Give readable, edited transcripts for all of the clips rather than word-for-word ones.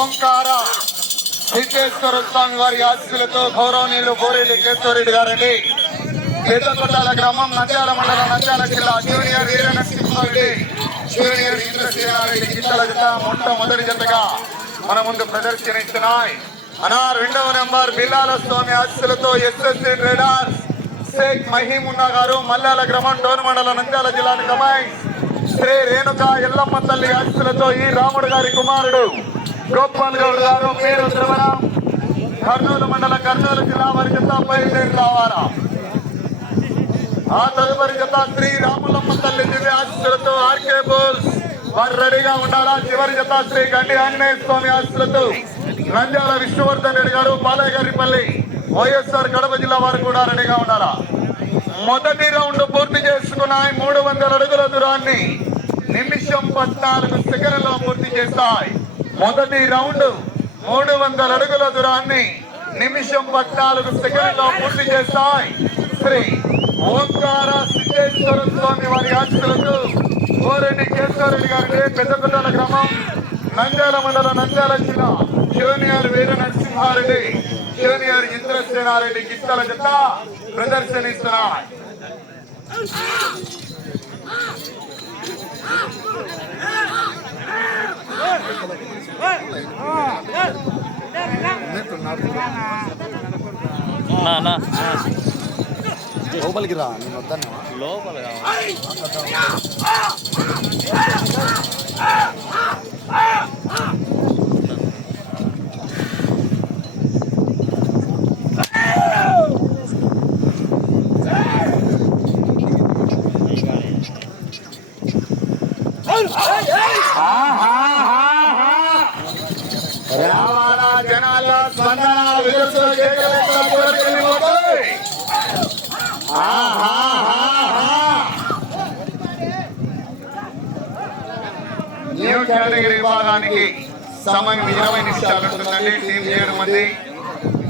ఓంకార సిద్ధేశ్వర స్వామి వారి ఆశీస్సులతో గౌరవనీయులు బోరెల్లి కేశవరెడ్డి గారండి, పెద్దకొట్టాల గ్రామం, నంద్యాల మండలం, నంద్యాల జిల్లా, జూనియర్ వీర నరసింహారెడ్డి, జూనియర్ ఇంద్రసేనారెడ్డి గిత్తల జత మొట్టమొదటి జతగా మన ముందు ప్రదర్శనిస్తున్నాయి. అనా 2వ నెంబర్ బిల్లాల స్వామి ఆశీస్సులతో ఎస్ఎస్సీ ట్రేడర్స్ షేక్ మహీమున్నా గారు, మల్లాల గ్రామం, డోన్ మండలం, నంద్యాల జిల్లాను కమాయి శ్రీ రేణుక ఎల్లమ్మ తల్లి ఆశీస్సులతో ఈ రాముడు గారి కుమారుడు గోపాల్ గౌడ్ గారు, పేరు శ్రవణ, కర్నూలు మండల, కర్నూలు జిల్లా వారి జత బయలుదేరి రావాలా. ఆ తదుపరి జత శ్రీ రాములమ్మ తల్లి దివ్య ఆశీస్సులతో ఆర్కే బోల్స్ వారు రెడీగా ఉండాలా. చివరి జత శ్రీ గండి ఆంజనేయ స్వామి ఆశీస్సులతో నంద్యాల విష్ణువర్ధన్ రెడ్డి గారు, బాలయ్యగారిపల్లి, వైఎస్ఆర్ కడప జిల్లా వారు కూడా రెడీగా ఉండాలా. మొదటి రౌండ్ పూర్తి చేసుకున్నాయి. 300 అడుగుల దూరాన్ని నిమిషం 14 సెకండ్లలో పూర్తి చేస్తాయి. మొదటి రౌండ్ 300 అడుగుల దూరాన్ని నిమిషం 14 సెకండ్లలో పూర్తి చేస్తాయి. శ్రీ ఓంకార సిద్ధేశ్వర స్వామి వారి ఆశీస్సులతో బోరెడ్డి కేశవరెడ్డి గారికి, పెద్దకొట్టాల గ్రామం, నంద్యాల మండలం, నంద్యాల జిల్లా, జూనియర్ వీర నరసింహారెడ్డి, జూనియర్ ఇంద్రసేనారెడ్డి గిత్తల జత ప్రదర్శనిస్తున్నాయి. లోపలికి రా, నేను వద్దాను లోపలికి జనాల స్పందన న్యూ కేటగిరీ విభాగానికి సమయం 20 నిమిషాలు ఉంటుందండి. టీం 7 మంది,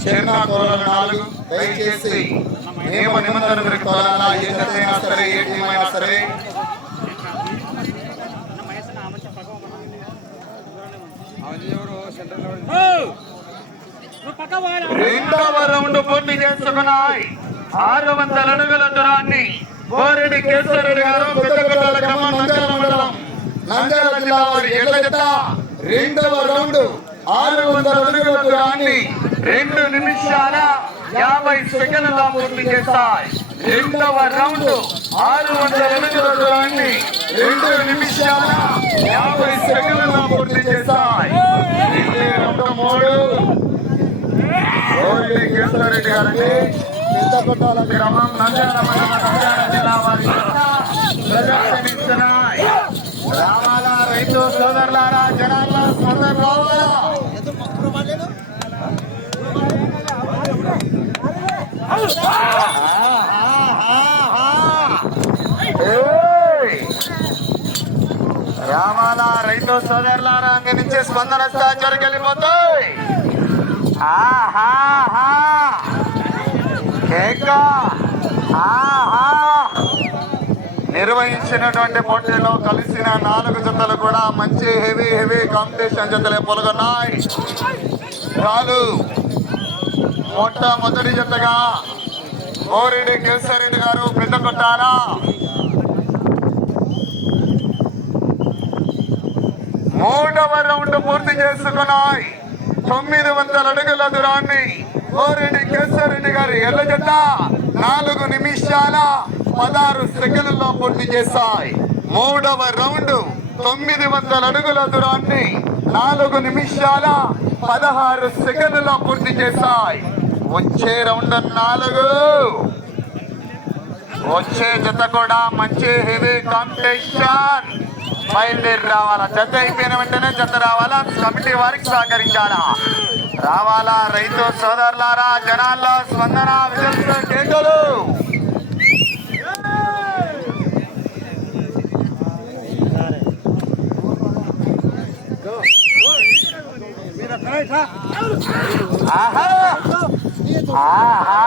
చిన్న కోరలు 4. దయచేసి నియమ నిబంధనలు తోలాలా. ఏ జతైనా సరే, ఏ టీం అయినా సరే. రెండవ రౌండ్ పూర్తి చేసుకున్నాయి. 600 అడుగుల దూరాన్ని బోరెడ్డి కేశవరెడ్డి గారు, పెద్దకొట్టాల గ్రామం, నంద్యాల మండలం, నంద్యాల జిల్లా వారి ఎడ్ల జత రెండవ రౌండ్ 600 అడుగుల దూరాన్ని 2 నిమిషాల 50 సెకండ్లలో పూర్తి చేస్తాయి. రెండవ రౌండ్ 600 అడుగుల దూరాన్ని 2 నిమిషాల 50 సెకండ్లలో పూర్తి చేస్తాయి. 3 బోరెడ్డి కేశవరెడ్డి గారికి, పెద్దకొట్టాల గ్రామం, నంద్యాల మండలం, నంద్యాల జిల్లా వారి ప్రదర్శనిస్తున్నాయి. రావాలా రైతు సోదరులారా, జనాల సోదరులు. రావాలా రైతు సోదరులారా, అంగ నుంచి స్పందన స్థాయికి వెళ్ళిపోతాయి. నిర్వహించినటువంటి పోటీలో కలిసిన 4 జతలు కూడా మంచి హెవీ కాంపిటీషన్ జతలే పాల్గొన్నాయి. రాలు మొట్టమొదటి జతగా బోరెడ్డి కేశవరెడ్డి గారు, పెద్దకొట్టాల. మూడవ రౌండ్ పూర్తి చేసుకున్నాయి. 900 అడుగుల దూరాన్ని బోరెడ్డి కేశవరెడ్డి గారి ఎడ్ల జత 4 నిమిషాల 16 సెకండ్లలో పూర్తి చేస్తాయి. మూడవ రౌండ్ 900 అడుగుల దూరాన్ని 4 నిమిషాల 16 సెకండ్లలో పూర్తి చేస్తాయి. వచ్చే రౌండ్ 4. వచ్చే జత కూడా మంచి హెవీ కాంపిటీషన్. బయలుదేరి రావాలా. జత అయిపోయిన వెంటనే జత రావాలా. కమిటీ వారికి సహకరించాలా. రావాలా రైతు సోదరులారా, జనాల్లో స్పందన, విజయ కేకలు. ఆహా ఆహా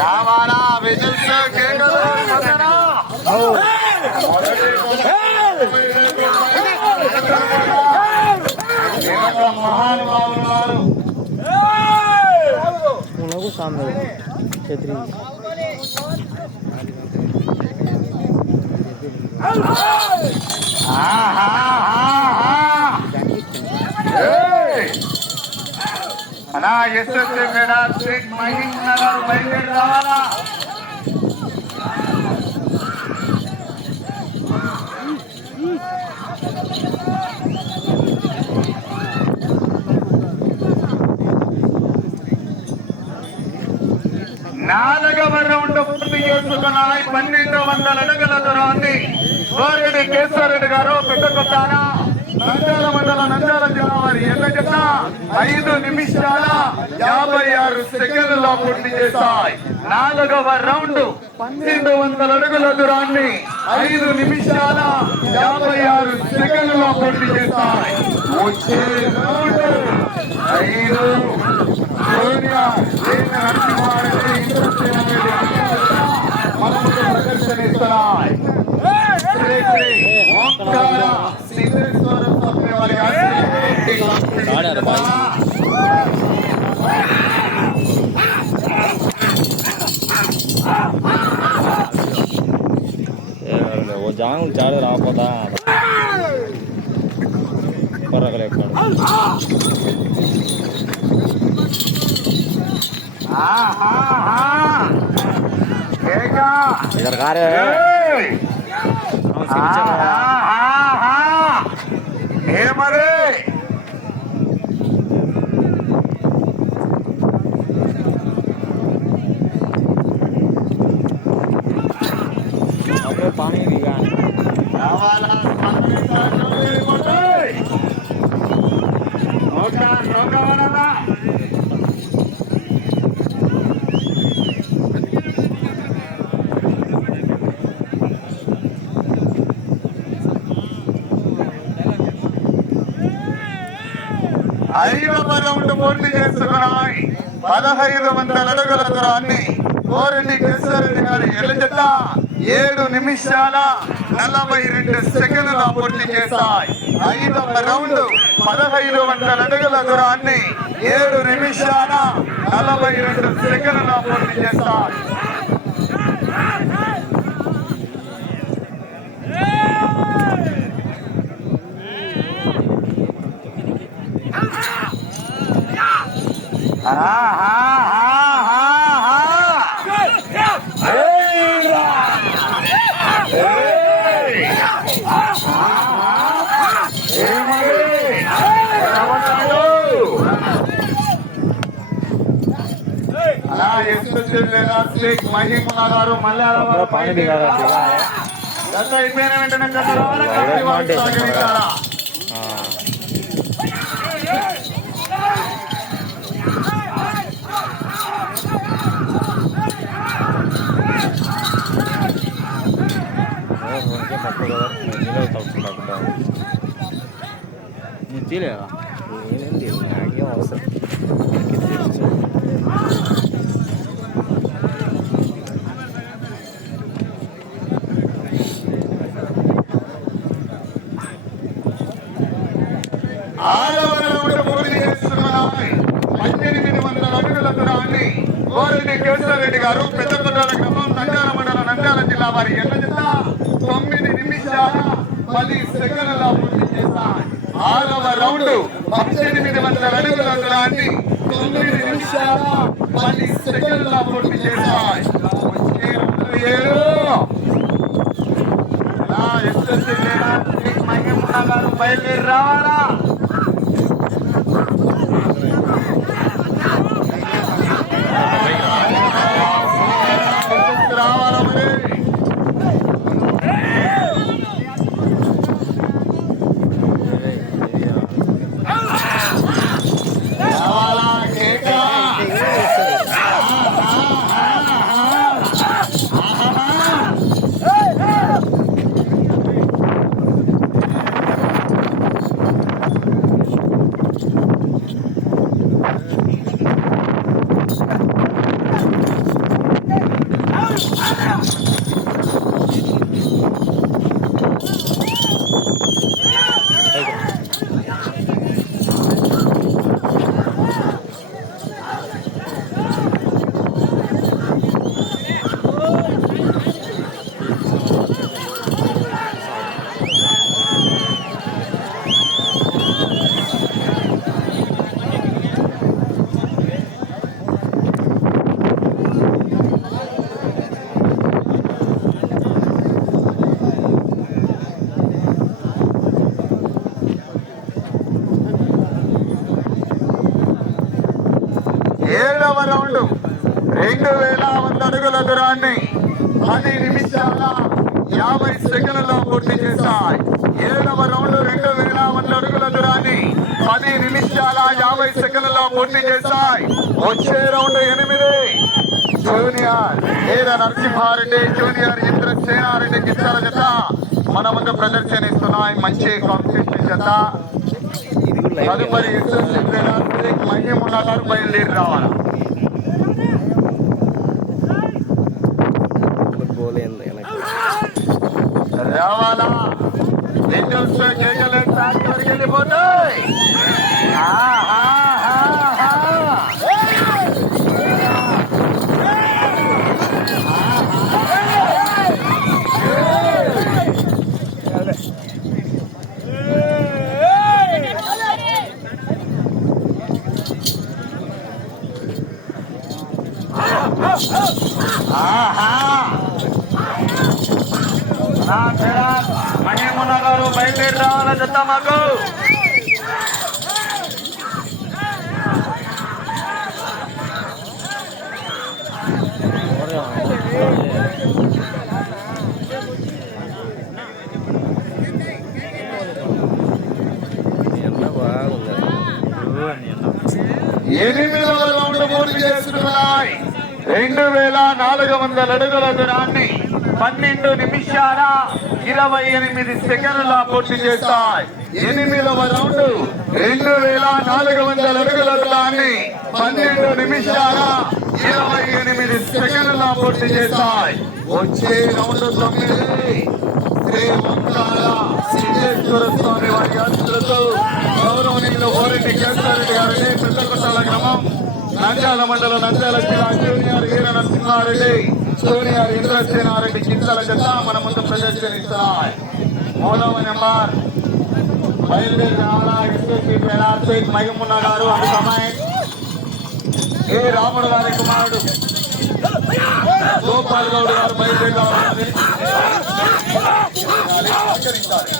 కావాలా విజిల్స్ కేకలు వందనా మహానుభావులు వారు క్షత్రి అలా ఎస్ఎస్సీ మేడా స్టేట్ మహిళ గారు బయలుదేరి రావాలా నాలుగవ రౌండ్ పూర్తి చేసుకున్నాయి 1200 అడుగుల దూరాన్ని గోరెడ్డి కేశవరెడ్డి గారు పెద్దకొట్టాన నంద్యాల మండలం నంద్యాల జిల్లా వారి ఎల్ల జత 5 నిమిషాల 56 సెకండ్లలో పూర్తి చేశాయి. నాలుగవ రౌండ్ 1200 అడుగుల దూరాన్ని 5 నిమిషాల 56 సెకండ్లలో పూర్తి చేశాయి. వచ్చే రౌండ్ 5 ప్రదర్శనిస్తున్నాయి. జాంగులు చాడు రాకపోతా కొరకలు ఎక్కడ इधर खा रहे हैं पानी भी ఐదవ రౌండ్ పూర్తి చేసుకున్నాయి. 1500 అడుగుల దూరాన్ని గోరెడ్డి కేశవరెడ్డి గారి ఎల్ల జత 7 నిమిషాల 42 సెకండ్ల పూర్తి చేశాయి. ఐదవ రౌండ్ 1500 అడుగుల దూరాన్ని 7 నిమిషాల 42 సెకండ్ల పూర్తి చేశాయి. మహిముల్లా గారు మల్యాల గత అయిపోయిన వెంటనే సహకరించాలా. నేను తీలేదా నేనేం తీయలేదు నాకేం అవసరం గోరెడ్డి కేశవరెడ్డి గారు పెద్దకొట్టాల గ్రామం నంద్యాల మండలం నంద్యాల జిల్లా వారి ఎల్ల జత 9 నిమిషాల 10 సెకండ్ల పూర్తి చేశాయి. ఆరవ రౌండ్ 1800 అడుగుల దూరాన్ని 9 నిమిషాల 10 సెకండ్ల పూర్తి చేశాయి. గారు బయలుదేరి రావాలా. రౌండ్ 2100 అడుగుల దూరాన్ని 10 నిమిషాల 50 సెకండ్లలో పూర్తి చేశాయి. 7వ రౌండ్ 2100 అడుగుల దూరాన్ని 10 నిమిషాల 50 సెకండ్లలో పూర్తి చేశాయి. వచ్చే రౌండ్ 8 జూనియర్ వీర నరసింహారెడ్డి జూనియర్ ఇంద్రసేనారెడ్డి గిత్తల జత మన ముందు ప్రదర్శనిస్తున్నాయి. మంచి కాంపిటీషన్ జత. తదుపరి మహిమున్నా గారు బయలుదేరి రావాలా. రావాలా వరకు వెళ్ళిపోతాయి. మహిమున్నా గారు బయలుదేరి రావాలా జత మాకు. ఎనిమిదవ రౌండ్ పూర్తి చేస్తున్నాయి. 2400 అడుగుల దూరాన్ని 12 నిమిషాల 28 సెకండ్ల పూర్తి చేస్తాయి. 8వ రౌండ్ 2400 అడుగుల దూరాన్ని 12 నిమిషాల 28 సెకండ్ల పూర్తి చేస్తాయి. వచ్చే రౌండ్ 9 శ్రీ ఓంకార సిద్ధేశ్వర స్వామి వారి ఆశీస్సులతో గౌరవనీయులు ఓరెడ్డి కేశవరెడ్డి గారిని పెద్దకొట్టాల గ్రామం నంద్యాల మండలం నంద్యాల జిల్లా జూనియర్ వీర నరసింహారెడ్డి జూనియర్ ఇంద్రసేనారెడ్డి గిత్తల జత మన ముందు ప్రదర్శనిస్తున్నాయి. 3వ నెంబర్ బయలుదేరి రావాలా ఎస్ఎస్సీ మహిమున్నా గారు. అంత సమయం ఏ రాముడు గారి కుమారుడు గోపాల్ గౌడ్ గారు బయలుదేరి రావాలని సహకరించాలి.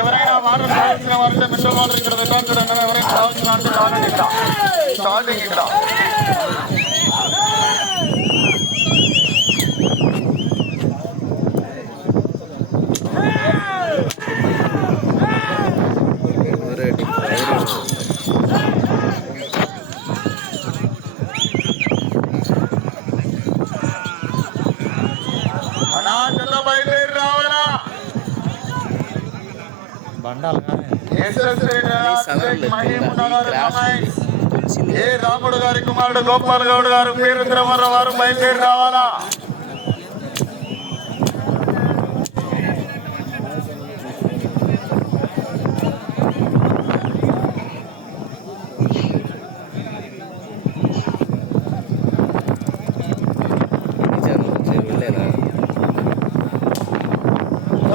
ఎవరైనా వాటర్ కావాల్సిన వారంటే మిషన్ వాటర్ ఇక్కడ పెట్టాల్సిన ఎవరైనా కావాల్సిన అంటే కావాలండి ఇక్కడ స్టార్టింగ్ ఇక్కడ. బయలుదేరి రావాలా ఏ రాముడు గారి కుమారుడు గోపాల్ గౌడ్ గారు వీరేంద్రవర వారు బయలుదేరి రావాలా.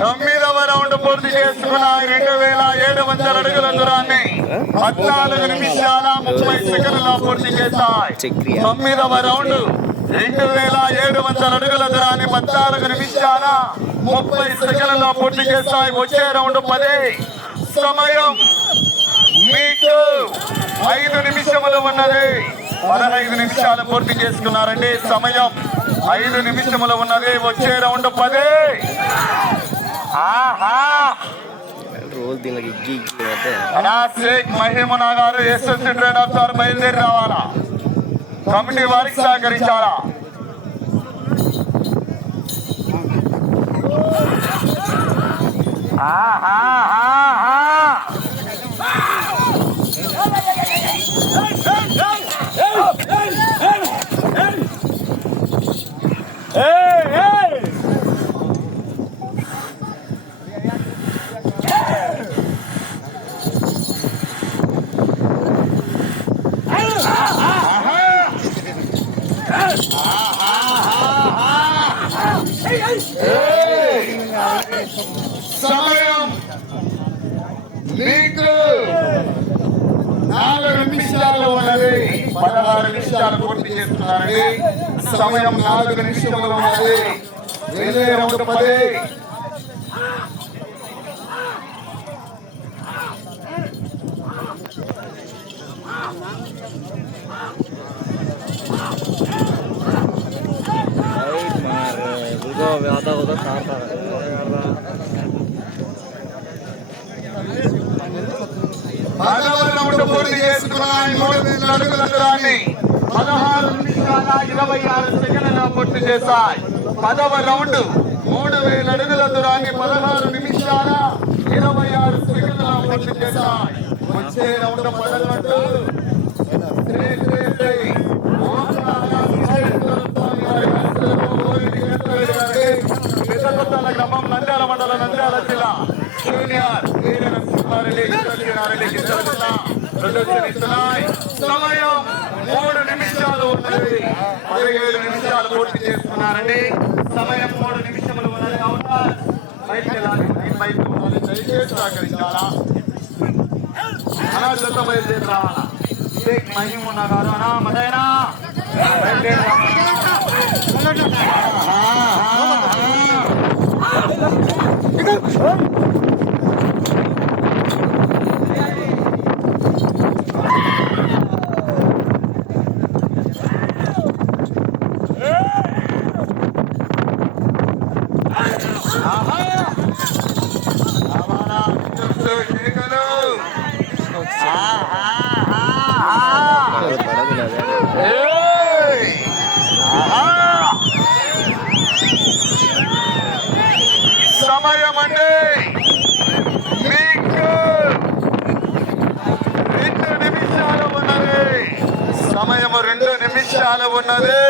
తొమ్మిదవ రౌండ్ పూర్తి చేసుకున్న 2700 అడుగుల దూరాన్ని 14 నిమిషాల 30 సెకండ్ల పూర్తి చేశాయి. 9వ రౌండ్ 2700 అడుగుల దూరాన్ని 14 నిమిషాల 30 సెకండ్ల పూర్తి చేశాయి. వచ్చే రౌండ్ 10 సమయం మీకు 5 నిమిషములు ఉన్నది. 15 నిమిషాలు పూర్తి చేసుకున్నారండి. సమయం 5 నిమిషములు ఉన్నది. వచ్చే రౌండ్ 10. మహిమున్నా గారు ఎస్ఎస్సీ ట్రేడర్స్ వారు బయలుదేరి రావాలా. కమిటీ వారికి సహకరించాలా. సమయం మీకు 4 నిమిషాలు ఉన్నది. 16 నిమిషాలు పూర్తి చేస్తున్నారండి. సమయం 4 నిమిషములు ఉన్నది. వెళ్ళే రౌండ్ 10. పదవ రౌండ్ పూర్తి చేసుకున్నాయి. 3,000 అడుగుల దూరాన్ని 16 నిమిషాల 26 సెకండ్ల పూర్తి చేశాయి. 10వ రౌండ్ 3,000 అడుగుల దూరాన్ని 16 నిమిషాల 26 సెకండ్ల పూర్తి చేశాయి. వచ్చే రౌండ్ 11 పెద్దకొత్తల గ్రామం నంద్యాల మండలం నంద్యాల జిల్లా జూనియర్ వీర నరసింహారెడ్డి జిల్లా రెండోస్తున్నాయి. సమయం 3 నిమిషాలు ఉన్నది. 17 నిమిషాలు పూర్తి చేస్తున్నారండి. సమయం 3 నిమిషములు ఉన్నది. కావున బయటికి వెళ్ళాలి. బయటకు పోవాలి. దయచేసి సహకరించాలా. అనా జత బయలుదేరి రావాలా. మహిమున్న గారు అనా మదైనా బయలుదేరి సమయం అండి మీకు 2 నిమిషాలు ఉన్నది. సమయం 2 నిమిషాలు ఉన్నది.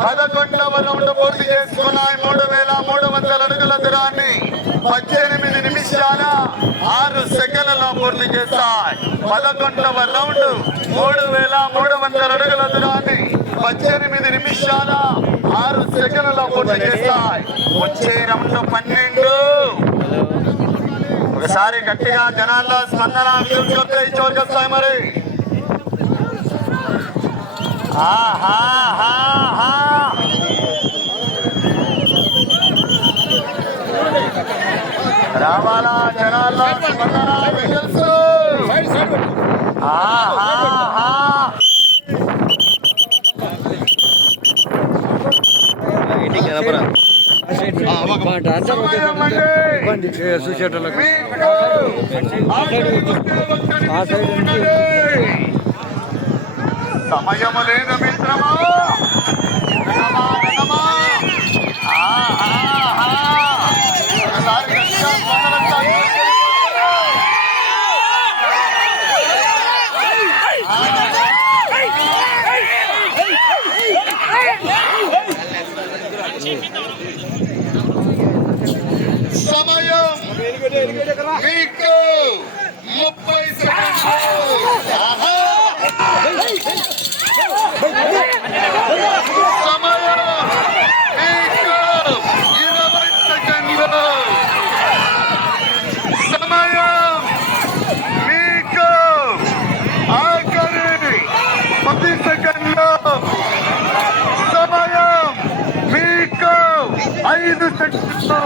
11వ రౌండ్ పూర్తి చేసుకున్నాయి. 3,300 అడుగుల దూరాన్ని 18 నిమిషాల 6 సెకండ్లలో పూర్తి చేస్తాయి. 11వ రౌండ్ 3,300 అడుగుల దూరాన్ని 18 నిమిషాల 6 సెకండ్లలో పూర్తి చేస్తాయి. వచ్చే రౌండ్ 12. ఒకసారి గట్టిగా జనాల్లో స్పందన చూసుకొస్తే చోటుకి వస్తాయి. మరి రావాలా జనాల్లో స్పందన తెలుసు. సమయము లేదు మిత్రమా. సమయం మీకు 30 సెకండ్లు. సమయం మీకు 20 సెకండ్లు. సమయం మీకు ఆఖరి 10 సెకండ్లు. సమయం మీకు 5 సెకండ్లు.